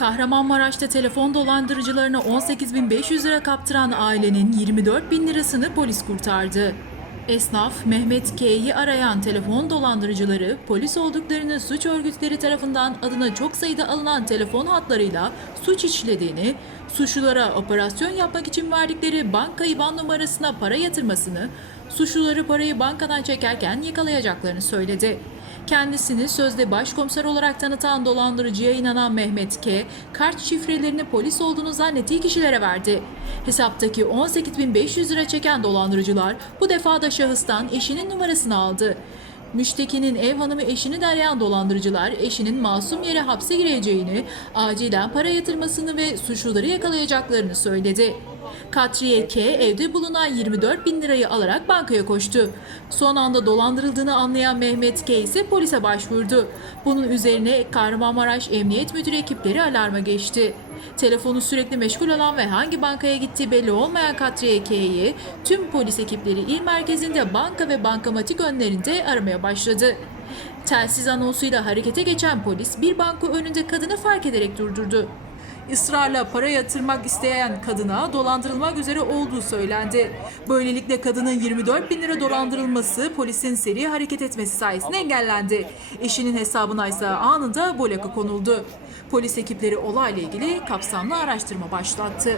Kahramanmaraş'ta telefon dolandırıcılarına 18.500 lira kaptıran ailenin 24 bin lirasını polis kurtardı. Esnaf Mehmet K'yi arayan telefon dolandırıcıları polis olduklarını suç örgütleri tarafından adına çok sayıda alınan telefon hatlarıyla suç işlediğini, suçlulara operasyon yapmak için verdikleri banka IBAN numarasına para yatırmasını, suçluları parayı bankadan çekerken yakalayacaklarını söyledi. Kendisini sözde başkomiser olarak tanıtan dolandırıcıya inanan Mehmet K, kart şifrelerini polis olduğunu zannettiği kişilere verdi. Hesaptaki 18.500 lira çeken dolandırıcılar bu defa da şahıstan eşinin numarasını aldı. Müştekinin ev hanımı eşini de arayan dolandırıcılar eşinin masum yere hapse gireceğini, acilen para yatırmasını ve suçluları yakalayacaklarını söyledi. Katriye K evde bulunan 24 bin lirayı alarak bankaya koştu. Son anda dolandırıldığını anlayan Mehmet K ise polise başvurdu. Bunun üzerine Kahramanmaraş Emniyet Müdürü ekipleri alarma geçti. Telefonu sürekli meşgul olan ve hangi bankaya gittiği belli olmayan Katriye K'yi tüm polis ekipleri il merkezinde banka ve bankamatik önlerinde aramaya başladı. Telsiz anonsuyla harekete geçen polis bir banka önünde kadını fark ederek durdurdu. Israrla para yatırmak isteyen kadına dolandırılmak üzere olduğu söylendi. Böylelikle kadının 24 bin lira dolandırılması polisin seri hareket etmesi sayesinde engellendi. Eşinin hesabına ise anında bloka konuldu. Polis ekipleri olayla ilgili kapsamlı araştırma başlattı.